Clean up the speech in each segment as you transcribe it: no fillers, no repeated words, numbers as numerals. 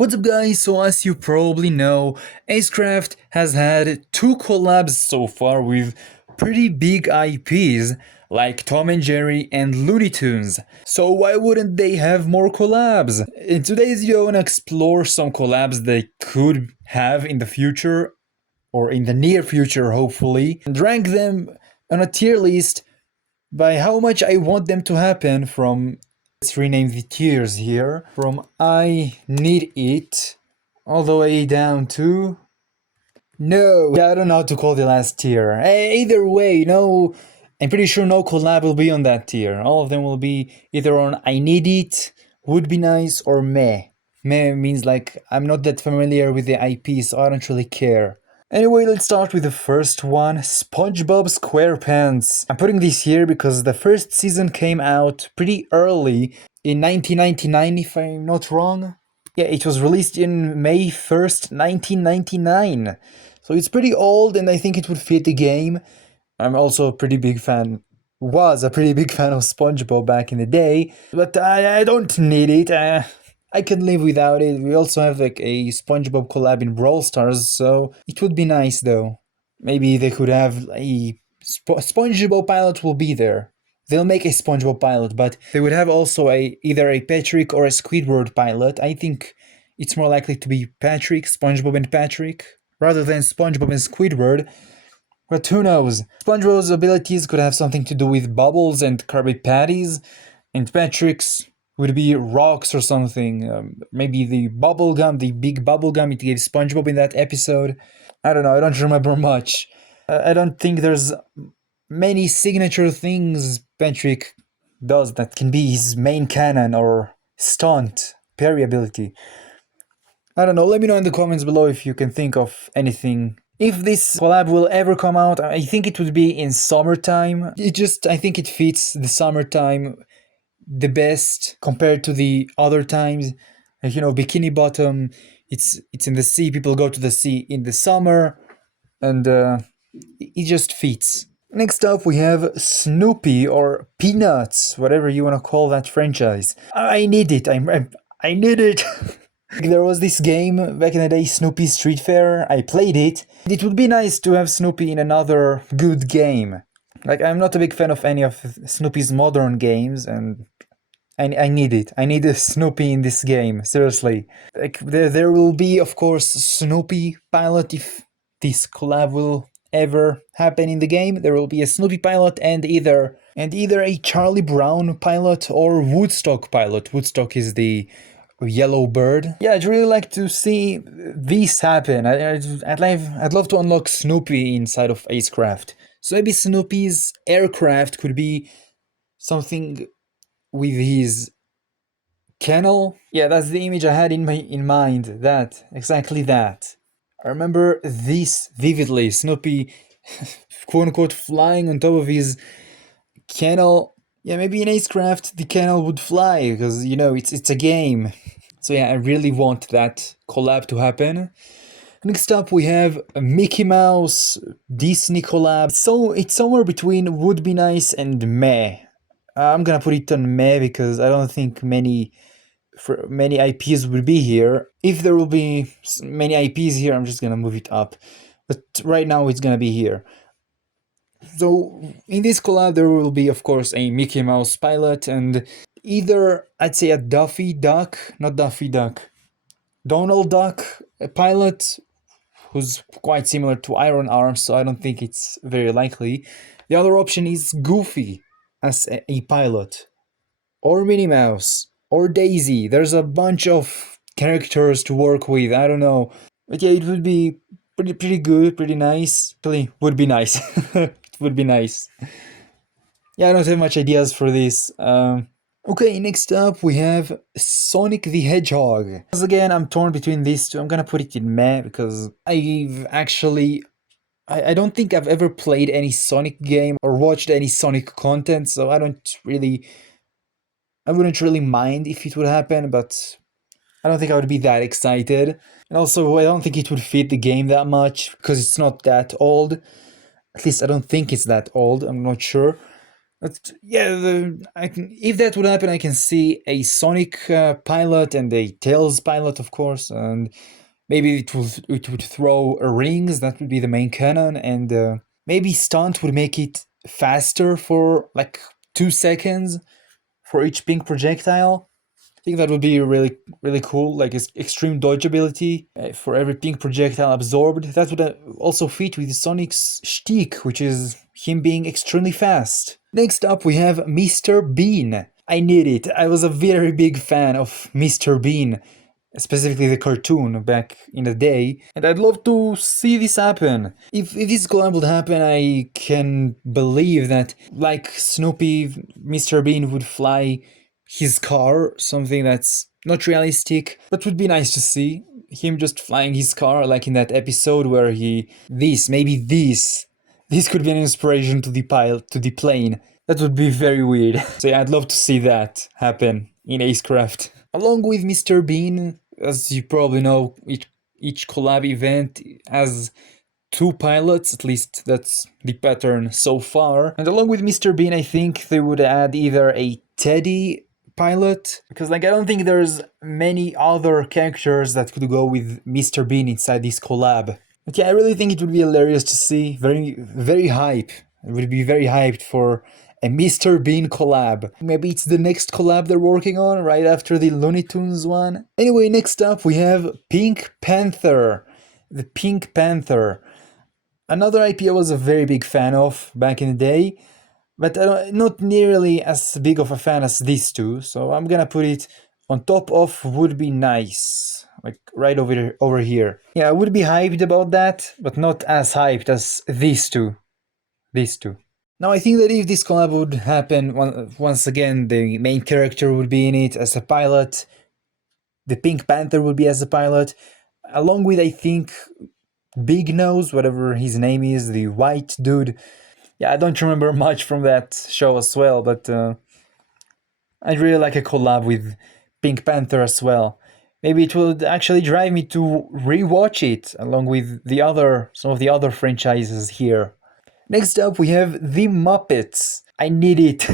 What's up guys, so as you probably know, ACECRAFT has had 2 collabs so far with pretty big IPs like Tom and Jerry and Looney Tunes. So why wouldn't they have more collabs? In today's video I want to explore some collabs they could have in the future, or in the near future hopefully, and rank them on a tier list by how much I want them to happen from, let's rename the tiers here, from I need it all the way down to no. Yeah, I don't know how to call the last tier. Either way, no, I'm pretty sure no collab will be on that tier. All of them will be either on I need it, would be nice, or meh. Meh means like I'm not that familiar with the IP, so I don't really care. Anyway, let's start with the first one, Spongebob Squarepants. I'm putting this here because the first season came out pretty early, in 1999 if I'm not wrong. Yeah, it was released in May 1st, 1999. So it's pretty old and I think it would fit the game. I'm also a pretty big fan, was a pretty big fan of SpongeBob back in the day, but I don't need it. I can live without it. We also have like a SpongeBob collab in Brawl Stars, so it would be nice though. Maybe they could have a SpongeBob pilot will be there. They'll make a SpongeBob pilot, but they would have also either a Patrick or a Squidward pilot. I think it's more likely to be Patrick, SpongeBob and Patrick, rather than SpongeBob and Squidward. But who knows? SpongeBob's abilities could have something to do with bubbles and Krabby Patties, and Patrick's would be rocks or something. Maybe the bubblegum, the big bubblegum it gave SpongeBob in that episode. I don't know, I don't remember much. I don't think there's many signature things Patrick does that can be his main canon or stunt, parry ability. I don't know, let me know in the comments below if you can think of anything. If this collab will ever come out, I think it would be in summertime. I think it fits the summertime the best compared to the other times. Like, you know, Bikini Bottom, it's in the sea, people go to the sea in the summer, and it just fits. Next up we have Snoopy, or Peanuts, whatever you want to call that franchise. I need it, I need it. There was this game back in the day, Snoopy Street Fair. I played it. It would be nice to have Snoopy in another good game. Like, I'm not a big fan of any of Snoopy's modern games, and I need it. I need a Snoopy in this game, seriously. Like, there will be, of course, Snoopy pilot if this collab will ever happen in the game. There will be a Snoopy pilot and either a Charlie Brown pilot or Woodstock pilot. Woodstock is the yellow bird. Yeah, I'd really like to see this happen. I'd love to unlock Snoopy inside of ACECRAFT. So maybe Snoopy's aircraft could be something with his kennel. Yeah, that's the image I had in mind. That, exactly that. I remember this vividly. Snoopy, quote unquote, flying on top of his kennel. Yeah, maybe in ACECRAFT the kennel would fly, because, you know, it's a game. So yeah, I really want that collab to happen. Next up we have a Mickey Mouse Disney collab. So it's somewhere between would be nice and meh. I'm gonna put it on meh because I don't think many IPs will be here. If there will be many IPs here, I'm just gonna move it up. But right now it's gonna be here. So in this collab there will be, of course, a Mickey Mouse pilot and either, I'd say, a Donald Duck, a pilot who's quite similar to Iron Arm, so I don't think it's very likely. The other option is Goofy as a pilot, or Minnie Mouse, or Daisy. There's a bunch of characters to work with, I don't know. But yeah, it would be pretty good, pretty nice. Actually, would be nice. It would be nice. Yeah, I don't have much ideas for this. Okay, next up we have Sonic the Hedgehog. Once again, I'm torn between these two. I'm gonna put it in meh because I don't think I've ever played any Sonic game or watched any Sonic content, so I wouldn't really mind if it would happen, but I don't think I would be that excited. And also, I don't think it would fit the game that much because it's not that old. At least I don't think it's that old, I'm not sure. But yeah, if that would happen, I can see a Sonic pilot and a Tails pilot, of course, and maybe it would throw rings. That would be the main cannon, and maybe stunt would make it faster for like 2 seconds for each pink projectile. I think that would be really cool, like extreme dodge ability for every pink projectile absorbed. That would also fit with Sonic's shtick, which is him being extremely fast. Next up we have Mr. Bean. I need it. I was a very big fan of Mr. Bean, specifically the cartoon back in the day, and I'd love to see this happen. If this collab would happen, I can believe that, like Snoopy, Mr. Bean would fly his car, something that's not realistic, but would be nice to see. Him just flying his car, like in that episode where this could be an inspiration to the plane. That would be very weird. So yeah, I'd love to see that happen in ACECRAFT. Along with Mr. Bean, as you probably know, each collab event has 2 pilots, at least that's the pattern so far. And along with Mr. Bean, I think they would add either a Teddy pilot, because like I don't think there's many other characters that could go with Mr. Bean inside this collab. But yeah, I really think it would be hilarious to see. Very hype. It would be very hyped for a Mr. Bean collab. Maybe it's the next collab they're working on, right after the Looney Tunes one. Anyway, next up we have Pink Panther. The Pink Panther. Another IP I was a very big fan of back in the day, but not nearly as big of a fan as these two, so I'm gonna put it on top of would be nice, like right over here. Yeah, I would be hyped about that, but not as hyped as these two. Now I think that if this collab would happen, once again the main character would be in it as a pilot, the Pink Panther would be as a pilot, along with, I think, Big Nose, whatever his name is, the white dude. Yeah, I don't remember much from that show as well, but I'd really like a collab with Pink Panther as well. Maybe it would actually drive me to rewatch it, along with some of the other franchises here. Next up, we have the Muppets. I need it.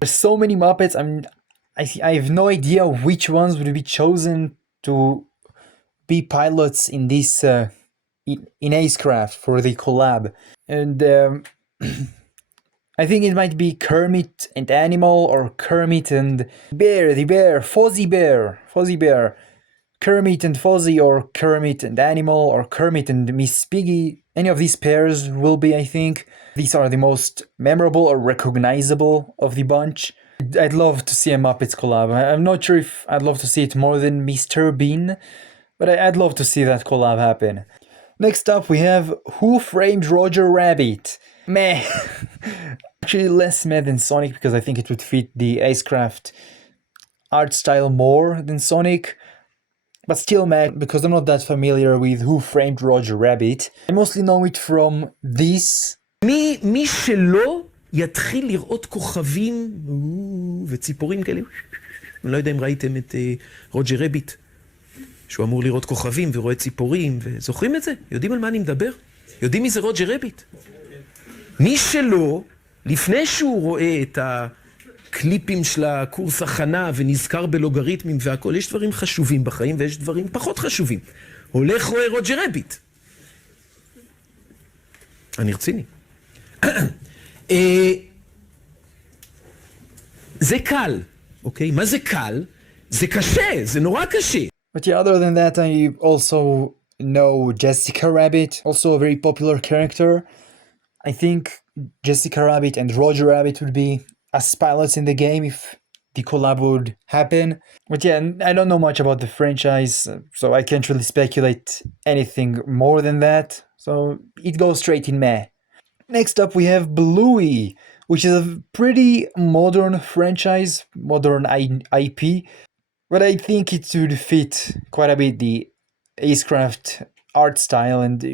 There's so many Muppets. I have no idea which ones would be chosen to be pilots in this in ACECRAFT for the collab, and I think it might be Kermit and Animal, or Kermit and Bear, Fozzie Bear, Kermit and Fozzie, or Kermit and Animal, or Kermit and Miss Piggy. Any of these pairs will be, I think. These are the most memorable or recognizable of the bunch. I'd love to see a Muppets collab. I'm not sure if I'd love to see it more than Mr. Bean, but I'd love to see that collab happen. Next up we have Who Framed Roger Rabbit? Meh. Actually less meh than Sonic, because I think it would fit the ACECRAFT art style more than Sonic. But still meh, because I'm not that familiar with Who Framed Roger Rabbit. I mostly know it from this. מי שלא יתחיל לראות כוכבים וציפורים כאלה. אני לא יודע אם ראיתם את רוג'ר רביט, שהוא אמור לראות כוכבים ורואה ציפורים, וזוכרים את זה? יודעים על מה אני מדבר? יודעים מי זה רוג'ר רביט? מי שלא, לפני שהוא רואה את הקליפים של הקורס הכנה ונזכר בלוגריתמים והכל, יש דברים חשובים בחיים ויש דברים פחות חשובים. הולך רואה רוג'ר רביט. אני רציני. זה קל, אוקיי? מה זה קל? זה קשה, זה נורא קשה. But yeah, other than that, I also know Jessica Rabbit, also a very popular character. I think Jessica Rabbit and Roger Rabbit would be as pilots in the game if the collab would happen. But yeah, I don't know much about the franchise, so I can't really speculate anything more than that. So it goes straight in meh. Next up we have Bluey, which is a pretty modern franchise, modern IP. But I think it would fit quite a bit the ACECRAFT art style, and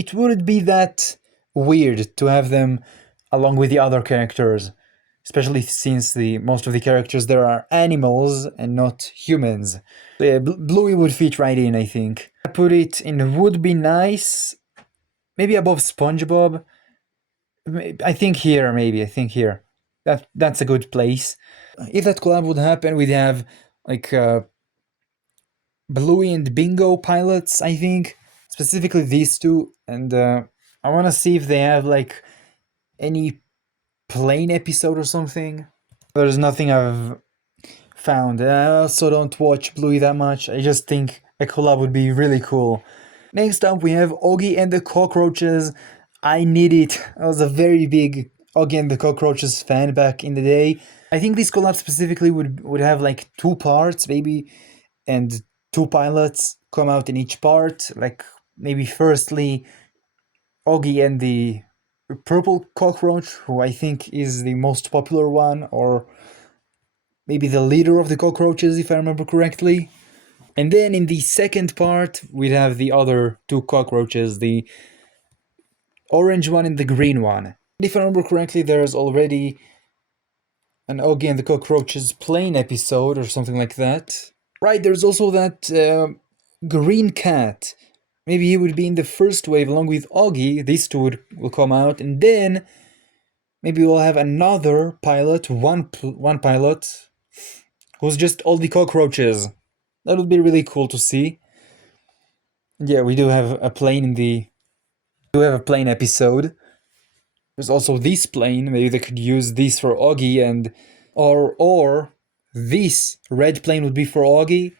it wouldn't be that weird to have them along with the other characters, especially since most of the characters there are animals and not humans. So yeah, Bluey would fit right in, I think. I put it in would be nice, maybe above SpongeBob. I think here. That's a good place. If that collab would happen, we'd have like Bluey and Bingo pilots, I think, specifically these two, and I want to see if they have like any plane episode or something. There's nothing I've found. I also don't watch Bluey that much. I just think a collab would be really cool. Next up, we have Oggy and the Cockroaches. I need it. I was a very big Oggy and the Cockroaches fan back in the day. I think this collab specifically would have like 2 parts, maybe, and 2 pilots come out in each part. Like maybe firstly, Oggy and the purple cockroach, who I think is the most popular one, or maybe the leader of the cockroaches, if I remember correctly. And then in the second part, we'd have the other 2 cockroaches, the orange one and the green one. If I remember correctly, there's already an Oggy and the Cockroaches plane episode or something like that. Right, there's also that green cat. Maybe he would be in the first wave along with Oggy. These two will come out, and then maybe we'll have another pilot, one pilot, who's just all the cockroaches. That would be really cool to see. Yeah, we do have a plane episode. There's also this plane. Maybe they could use this for Oggy, and or this red plane would be for Oggy.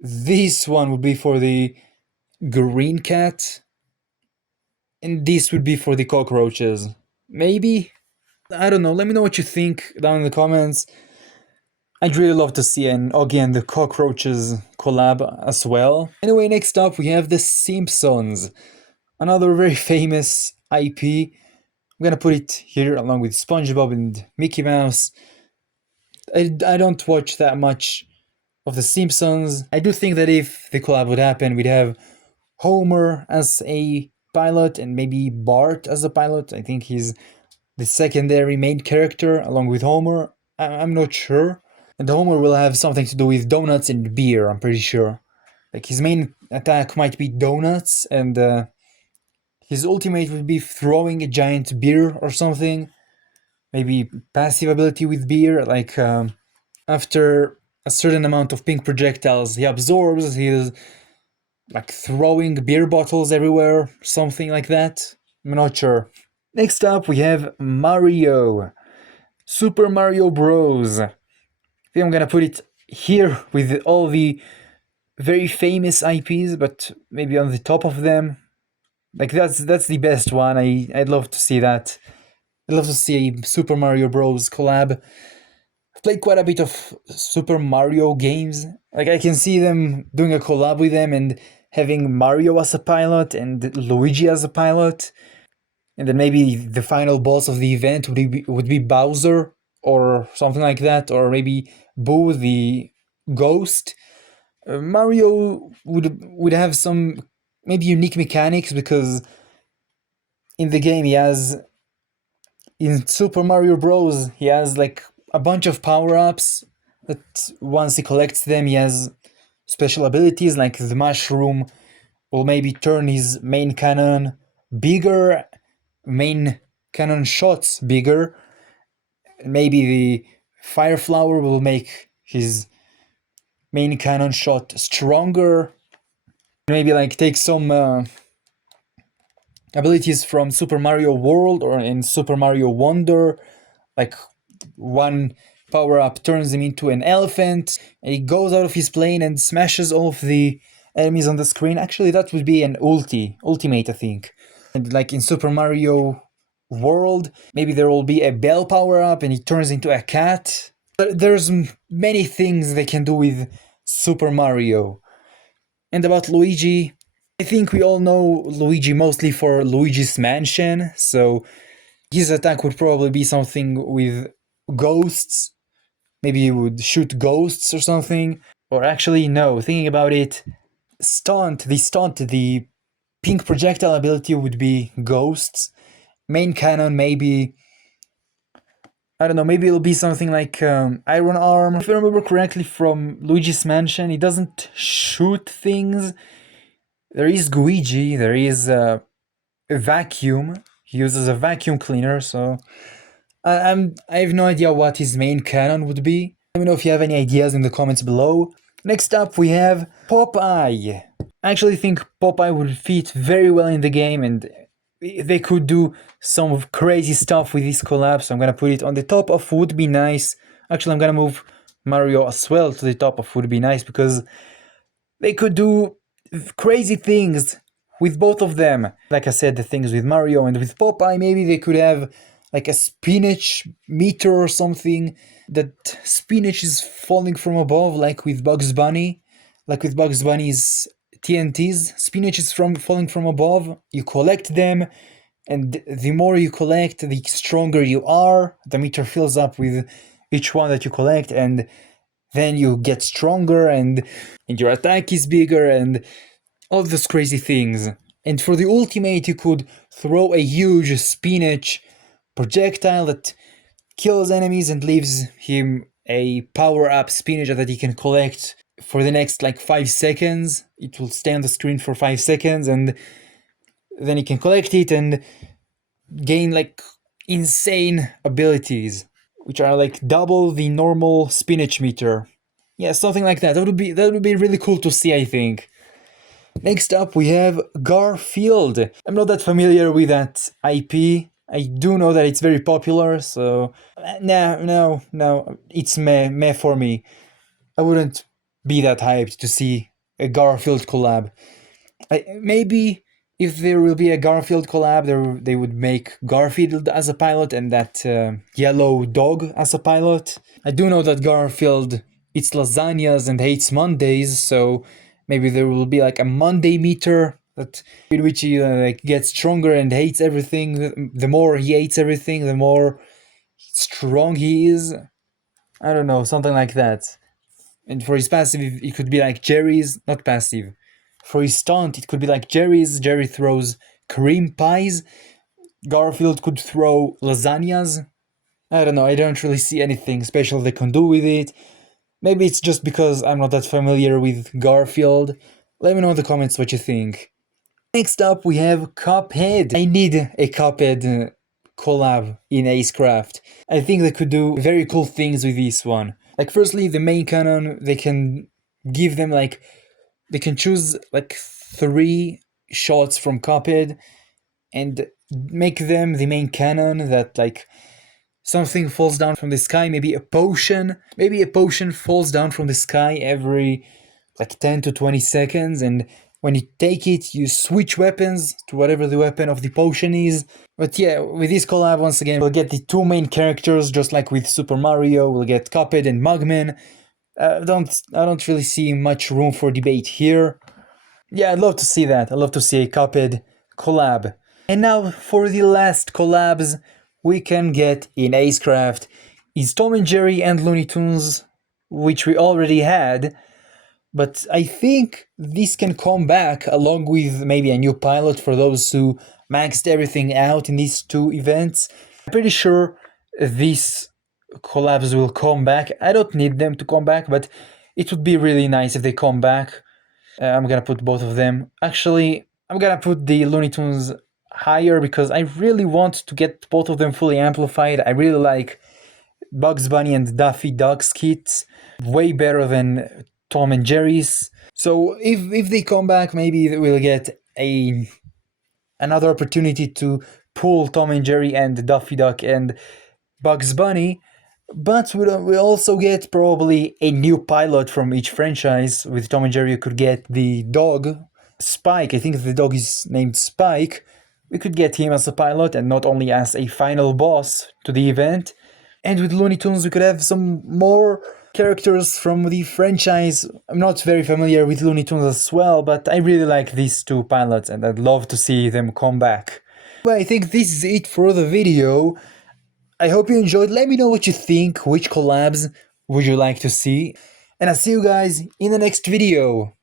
This one would be for the green cat, and this would be for the cockroaches. Maybe? I don't know. Let me know what you think down in the comments. I'd really love to see an Oggy and the Cockroaches collab as well. Anyway, next up we have the Simpsons. Another very famous IP. I'm gonna put it here along with Spongebob and Mickey Mouse. I don't watch that much of the Simpsons. I do think that if the collab would happen, we'd have Homer as a pilot and maybe Bart as a pilot. I think he's the secondary main character along with Homer. I'm not sure. And Homer will have something to do with donuts and beer, I'm pretty sure. Like his main attack might be donuts, and his ultimate would be throwing a giant beer or something. Maybe passive ability with beer, like after a certain amount of pink projectiles he absorbs, he's like throwing beer bottles everywhere, something like that. I'm not sure. Next up we have Mario. Super Mario Bros. I think I'm gonna put it here with all the very famous IPs, but maybe on the top of them. Like that's the best one. I'd love to see that. I'd love to see a Super Mario Bros. Collab. I've played quite a bit of Super Mario games. Like I can see them doing a collab with them and having Mario as a pilot and Luigi as a pilot. And then maybe the final boss of the event would be Bowser or something like that, or maybe Boo the ghost. Mario would have some maybe unique mechanics because in the game in Super Mario Bros. He has like a bunch of power-ups that once he collects them he has special abilities, like the mushroom will maybe turn his main cannon bigger, main cannon shots bigger. Maybe the fire flower will make his main cannon shot stronger. Maybe like take some abilities from Super Mario World or in Super Mario Wonder. Like one power up turns him into an elephant and he goes out of his plane and smashes all of the enemies on the screen. Actually, that would be an ultimate, I think. And like in Super Mario World, maybe there will be a bell power up and he turns into a cat. There's many things they can do with Super Mario. And about Luigi, I think we all know Luigi mostly for Luigi's Mansion, so his attack would probably be something with ghosts. Maybe he would shoot ghosts or something. Or actually, no, thinking about it, the pink projectile ability would be ghosts. Main cannon, maybe, I don't know, maybe it'll be something like Iron Arm. If I remember correctly from Luigi's Mansion, he doesn't shoot things. There is Luigi, there is a vacuum. He uses a vacuum cleaner, so I have no idea what his main canon would be. Let me know if you have any ideas in the comments below. Next up we have Popeye. I actually think Popeye would fit very well in the game, and they could do some crazy stuff with this collab, so I'm gonna put it on the top of would be nice. Actually, I'm gonna move Mario as well to the top of would be nice, because they could do crazy things with both of them. Like I said, the things with Mario and with Popeye, maybe they could have like a spinach meter or something, that spinach is falling from above, like with Bugs Bunny. Like with Bugs Bunny's TNTs, spinach is falling from above, you collect them, and the more you collect, the stronger you are. The meter fills up with each one that you collect, and then you get stronger, and your attack is bigger, and all those crazy things. And for the ultimate, you could throw a huge spinach projectile that kills enemies and leaves him a power-up spinach that he can collect for the next like 5 seconds. It will stay on the screen for 5 seconds, and then he can collect it and gain like insane abilities, which are like double the normal spinach meter. Yeah, something like that. That would be really cool to see, I think. Next up we have Garfield. I'm not that familiar with that IP. I do know that it's very popular, so no, it's meh for me. I wouldn't be that hyped to see a Garfield collab. Maybe if there will be a Garfield collab, they would make Garfield as a pilot and that yellow dog as a pilot. I do know that Garfield eats lasagnas and hates Mondays, so maybe there will be like a Monday meter that in which he like gets stronger and hates everything. The more he hates everything, the more strong he is. I don't know, something like that. And for his passive, it could be like Jerry's, not passive. For his stunt, it could be like Jerry's. Jerry throws cream pies. Garfield could throw lasagnas. I don't know, I don't really see anything special they can do with it. Maybe it's just because I'm not that familiar with Garfield. Let me know in the comments what you think. Next up we have Cuphead. I need a Cuphead collab in ACECRAFT. I think they could do very cool things with this one. Like firstly, the main canon, they can give them like, they can choose like 3 shots from Cuphead and make them the main canon, that like something falls down from the sky, maybe a potion falls down from the sky every like 10 to 20 seconds, and when you take it, you switch weapons to whatever the weapon of the potion is. But yeah, with this collab, once again, we'll get the 2 main characters, just like with Super Mario. We'll get Cuphead and Mugman. I don't really see much room for debate here. Yeah, I'd love to see that. I'd love to see a Cuphead collab. And now for the last collabs we can get in ACECRAFT is Tom and Jerry and Looney Tunes, which we already had. But I think this can come back along with maybe a new pilot for those who maxed everything out in these 2 events. I'm pretty sure these collabs will come back. I don't need them to come back, but it would be really nice if they come back. I'm gonna put both of them. Actually, I'm gonna put the Looney Tunes higher because I really want to get both of them fully amplified. I really like Bugs Bunny and Daffy Duck's kits, way better than Tom and Jerry's. So if they come back, maybe we'll get another opportunity to pull Tom and Jerry and Daffy Duck and Bugs Bunny. But we'll also get probably a new pilot from each franchise. With Tom and Jerry, you could get the dog, Spike. I think the dog is named Spike. We could get him as a pilot and not only as a final boss to the event. And with Looney Tunes, we could have some more characters from the franchise. I'm not very familiar with Looney Tunes as well, but I really like these 2 pilots and I'd love to see them come back. Well, I think this is it for the video. I hope you enjoyed. Let me know what you think. Which collabs would you like to see? And I'll see you guys in the next video.